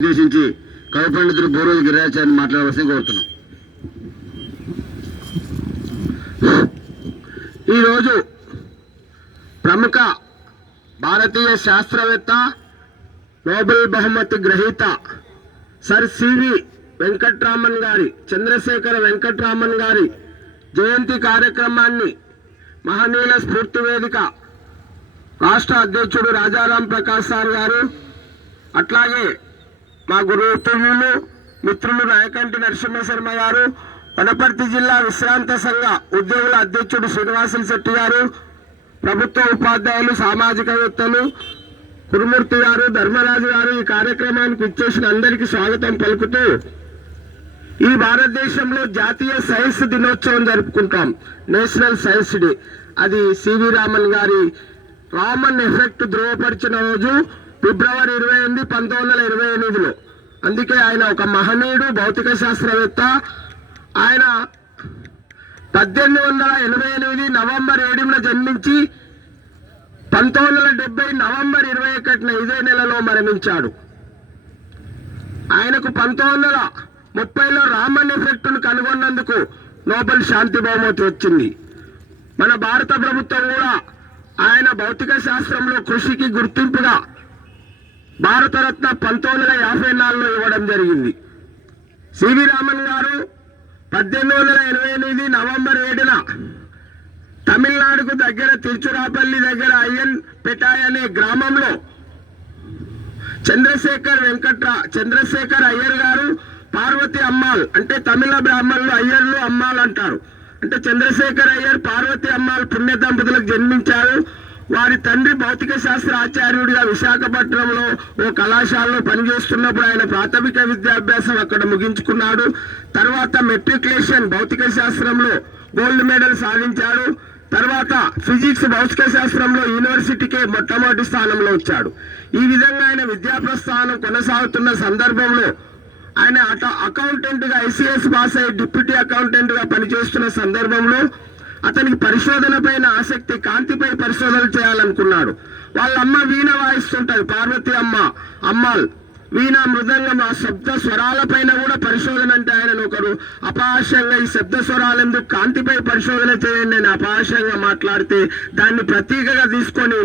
ఉద్దేశించి కవి పండితుడు బోరోజు గిరిరాచార్యని మాట్లాడవలసి కోరుతున్నాం. ఈరోజు ప్రముఖ భారతీయ శాస్త్రవేత్త నోబెల్ బహుమతి గ్రహీత సర్ సివి వెంకట్రామన్ గారి చంద్రశేఖర వెంకట్రామన్ గారి జయంతి కార్యక్రమాన్ని మహనీయుల స్ఫూర్తి వేదిక రాష్ట్ర అధ్యక్షుడు రాజారాం ప్రకాష్ సార్ గారు అట్లాగే మా గురుతుల్యులు మిత్రులు నాయకంటి నరసింహశర్మ గారు వనపర్తి జిల్లా విశ్రాంత సంఘ ఉద్యోగుల అధ్యక్షుడు శ్రీనివాసులు శెట్టి గారు ప్రభుత్వ ఉపాధ్యాయులు సామాజికవేత్తలు కురుమూర్తి గారు ధర్మరాజు గారు ఈ కార్యక్రమానికి ఇచ్చేసిన అందరికీ స్వాగతం పలుకుతూ ఈ భారతదేశంలో జాతీయ సైన్స్ దినోత్సవం జరుపుకుంటాం. National science day. అది సివి రామన్ గారి రామన్ ఎఫెక్ట్ ధృవపరిచిన రోజు. ఫిబ్రవరి ఇరవై ఎనిమిది పంతొమ్మిది వందల ఇరవై ఎనిమిదిలో. అందుకే ఆయన ఒక మహనీయుడు భౌతిక శాస్త్రవేత్త. ఆయన పద్దెనిమిది వందల ఎనభై ఎనిమిది నవంబర్ ఏడున జన్మించి పంతొమ్మిది వందల డెబ్బై నవంబర్ ఇరవై ఒకటిన ఇదే నెలలో మరణించాడు. ఆయనకు పంతొమ్మిది వందల ముప్పైలో రామన్ ఎఫెక్ట్ను కనుగొన్నందుకు నోబెల్ శాంతి బహుమతి వచ్చింది. మన భారత ప్రభుత్వం కూడా ఆయన భౌతిక శాస్త్రంలో కృషికి గుర్తింపుగా భారతరత్న పంతొమ్మిది వందల యాభై నాలుగులో ఇవ్వడం జరిగింది. సివి రామన్ గారు పద్దెనిమిది వందల ఎనభై ఎనిమిది నవంబర్ ఏడున తమిళనాడుకు దగ్గర తిరుచురాపల్లి దగ్గర అయ్యన్ పెటాయ్ అనే గ్రామంలో చంద్రశేఖర్ వెంకట్రా చంద్రశేఖర్ అయ్యర్ గారు పార్వతి అమ్మాల్ అంటే తమిళ బ్రాహ్మణులు అయ్యర్లు అమ్మాల్ అంటారు అంటే చంద్రశేఖర్ అయ్యర్ పార్వతి అమ్మాల్ పుణ్య దంపతులకు జన్మించారు. వారి తండ్రి భౌతిక శాస్త్ర ఆచార్యుడిగా విశాఖపట్నంలో ఓ కళాశాలలో పనిచేస్తున్నప్పుడు ఆయన ప్రాథమిక విద్యాభ్యాసం అక్కడ ముగించుకున్నాడు. తర్వాత మెట్రికులేషన్ భౌతిక శాస్త్రంలో గోల్డ్ మెడల్ సాధించాడు. తర్వాత ఫిజిక్స్ భౌతిక శాస్త్రంలో యూనివర్సిటీకే మొట్టమొదటి స్థానంలో వచ్చాడు. ఈ విధంగా ఆయన విద్యా ప్రస్థానం కొనసాగుతున్న సందర్భంలో ఆయన అట అకౌంటెంట్గా ఐసీఎస్ పాస్ అయ్యి డిప్యూటీ అకౌంటెంట్గా పనిచేస్తున్న సందర్భంలో అతనికి పరిశోధన పైన ఆసక్తి కాంతిపై పరిశోధన చేయాలనుకున్నాడు. వాళ్ళ అమ్మ వీణ వాయిస్తుంటది పార్వతి అమ్మ అమ్మాల్. వీణ మృదంగం ఆ శబ్ద స్వరాల పైన కూడా పరిశోధన అంటే ఆయన ఒకరు అపహాస్యంగా ఈ శబ్ద స్వరాలు ఎందుకు కాంతిపై పరిశోధన చేయండి నేను అపహాస్యంగా మాట్లాడితే దాన్ని ప్రతీకగా తీసుకొని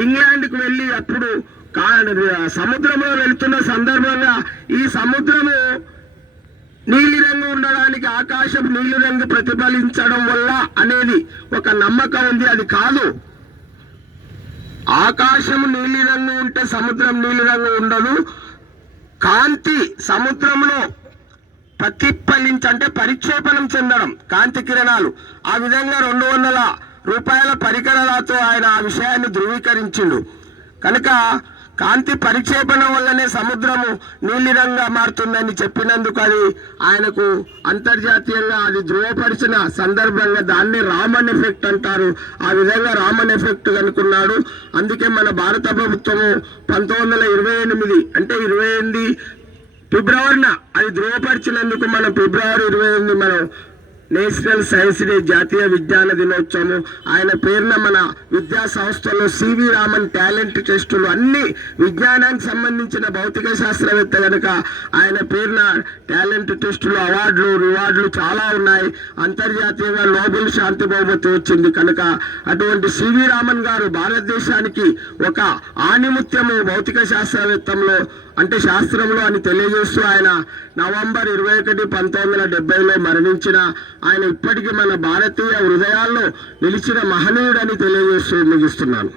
ఇంగ్లాండ్కి వెళ్ళి అప్పుడు కా- సముద్రంలో వెళుతున్న సందర్భంగా ఈ సముద్రము నీలిరంగు ఉండడానికి ఆకాశం నీలిరంగు ప్రతిఫలించడం వల్ల అనేది ఒక నమ్మకం ఉంది అది కాదు. ఆకాశం నీలిరంగు ఉంటే సముద్రం నీలి రంగు ఉండదు. కాంతి సముద్రంలో ప్రతిఫలించ అంటే పరిక్షేపణం చెందడం కాంతి కిరణాలు. ఆ విధంగా రెండు వందల రూపాయల పరికరాలతో ఆయన ఆ విషయాన్ని ధృవీకరించిండు. కనుక కాంతి పరిక్షేపణం వల్లనే సముద్రము నీలిరంగా మారుతుందని చెప్పినందుకు అది ఆయనకు అంతర్జాతీయంగా అది ధృవపరిచిన సందర్భంగా దాన్ని రామన్ ఎఫెక్ట్ అంటారు. ఆ విధంగా రామన్ ఎఫెక్ట్ కనుక్కున్నాడు. అందుకే మన భారత ప్రభుత్వము పంతొమ్మిది వందల ఇరవై ఎనిమిది అంటే ఇరవై ఎనిమిది ఫిబ్రవరిన అది ధృవపరిచినందుకు మనం ఫిబ్రవరి ఇరవై ఎనిమిది మనం నేషనల్ సైన్స్ డే జాతీయ విజ్ఞాన దినోత్సవం ఆయన పేరున మన విద్యా సంస్థలో సివి రామన్ టాలెంట్ టెస్టులు అన్ని విజ్ఞానానికి సంబంధించిన భౌతిక శాస్త్రవేత్త కనుక ఆయన పేరున టాలెంట్ టెస్టులు అవార్డులు రివార్డులు చాలా ఉన్నాయి. అంతర్జాతీయంగా నోబెల్ శాంతి బహుమతి వచ్చింది కనుక అటువంటి సివి రామన్ గారు భారతదేశానికి ఒక ఆణిముత్యము భౌతిక శాస్త్రవేత్తంలో అంటే శాస్త్రంలో అని తెలియజేస్తూ ఆయన నవంబర్ ఇరవై ఒకటి పంతొమ్మిది వందల డెబ్బైలో మరణించిన ఆయన ఇప్పటికీ మన భారతీయ హృదయాల్లో నిలిచిన మహనీయుడని తెలియజేస్తూ ముగిస్తున్నాను.